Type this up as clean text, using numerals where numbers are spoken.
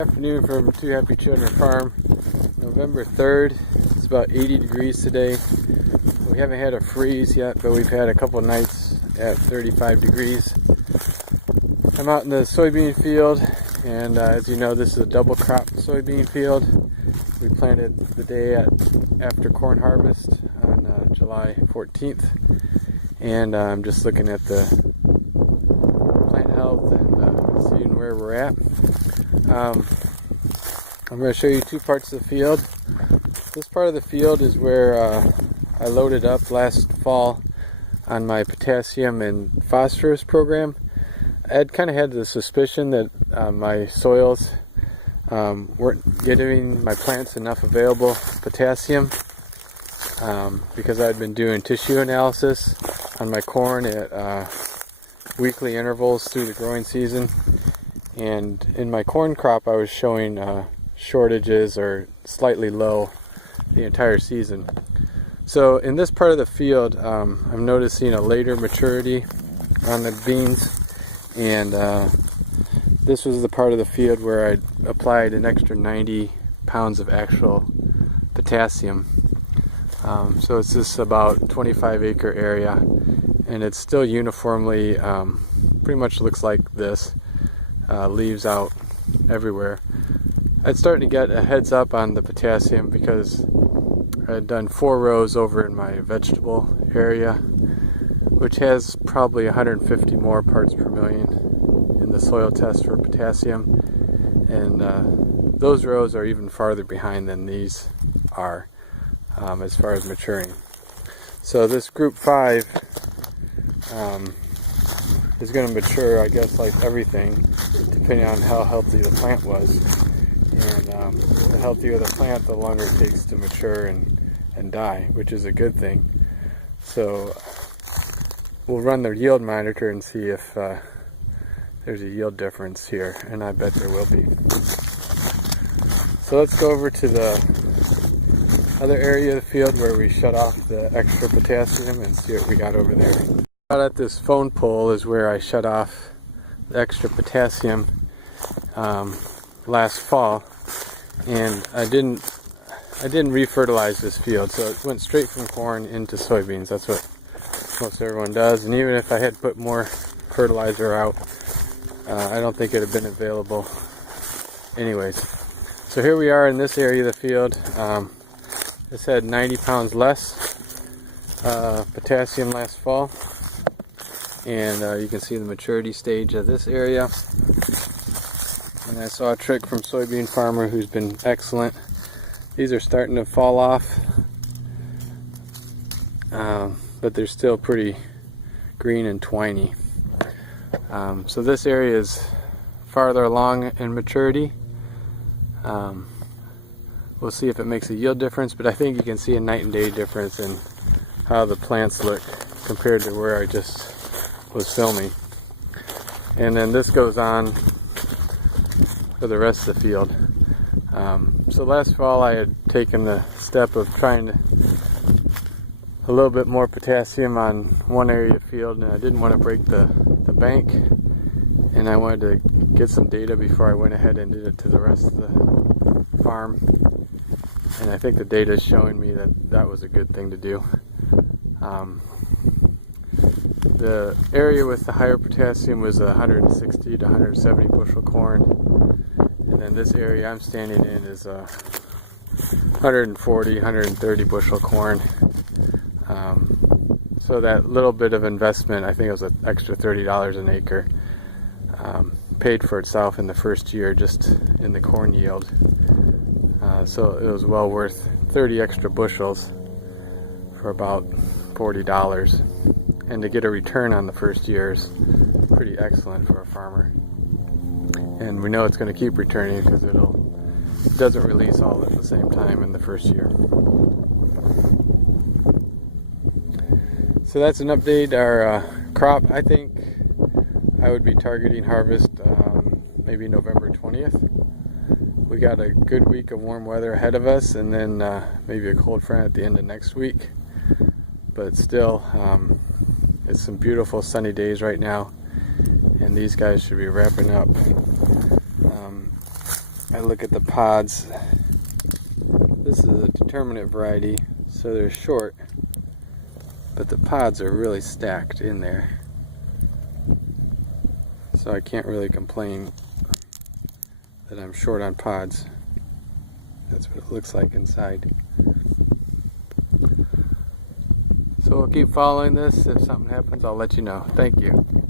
Afternoon from Two Happy Children Farm, November 3rd. It's about 80 degrees today. We haven't had a freeze yet, but we've had a couple nights at 35 degrees. I'm out in the soybean field, and as you know, this is a double crop soybean field. We planted the day after corn harvest on July 14th, and I'm just looking at the plant health and seeing where we're at. I'm going to show you two parts of the field. This part of the field is where I loaded up last fall on my potassium and phosphorus program. I had kind of had the suspicion that my soils weren't giving my plants enough available potassium because I had been doing tissue analysis on my corn at weekly intervals through the growing season. And in my corn crop, I was showing shortages or slightly low the entire season. So in this part of the field, I'm noticing a later maturity on the beans, and this was the part of the field where I applied an extra 90 pounds of actual potassium. So it's just about 25 acre area, and it's still uniformly pretty much looks like this. Leaves out everywhere. I'd started to get a heads up on the potassium because I had done 4 rows over in my vegetable area, which has probably 150 more parts per million in the soil test for potassium, and those rows are even farther behind than these are as far as maturing. So this group 5 is going to mature, I guess, like everything, depending on how healthy the plant was. And the healthier the plant, the longer it takes to mature and die, which is a good thing. So we'll run the yield monitor and see if there's a yield difference here, and I bet there will be. So let's go over to the other area of the field where we shut off the extra potassium and see what we got over there. Out at this phone pole is where I shut off the extra potassium last fall, and I didn't refertilize this field, so it went straight from corn into soybeans. That's what most everyone does, and even if I had put more fertilizer out, I don't think it would have been available anyways. So here we are in this area of the field. This had 90 pounds less potassium last fall. And you can see the maturity stage of this area. And I saw a trick from Soybean Farmer who's been excellent. These are starting to fall off, but they're still pretty green and twiny. So this area is farther along in maturity. We'll see if it makes a yield difference, but I think you can see a night and day difference in how the plants look compared to where I just was filming. And then this goes on for the rest of the field. So last fall I had taken the step of trying to a little bit more potassium on one area of the field, and I didn't want to break the bank, and I wanted to get some data before I went ahead and did it to the rest of the farm. And I think the data is showing me that that was a good thing to do. The area with the higher potassium was 160 to 170 bushel corn, and then this area I'm standing in is 140, 130 bushel corn. So that little bit of investment, I think it was an extra $30 an acre, paid for itself in the first year just in the corn yield. So it was well worth 30 extra bushels for about $40. And to get a return on the first year is pretty excellent for a farmer. And we know it's going to keep returning because it doesn't release all at the same time in the first year. So that's an update. Our crop, I think I would be targeting harvest maybe November 20th. We got a good week of warm weather ahead of us, and then maybe a cold front at the end of next week. But still, it's some beautiful sunny days right now, and these guys should be wrapping up I look at the pods. This is a determinate variety, so they're short, but the pods are really stacked in there. So I can't really complain that I'm short on pods. That's what it looks like inside. So we'll keep following this. If something happens, I'll let you know. Thank you.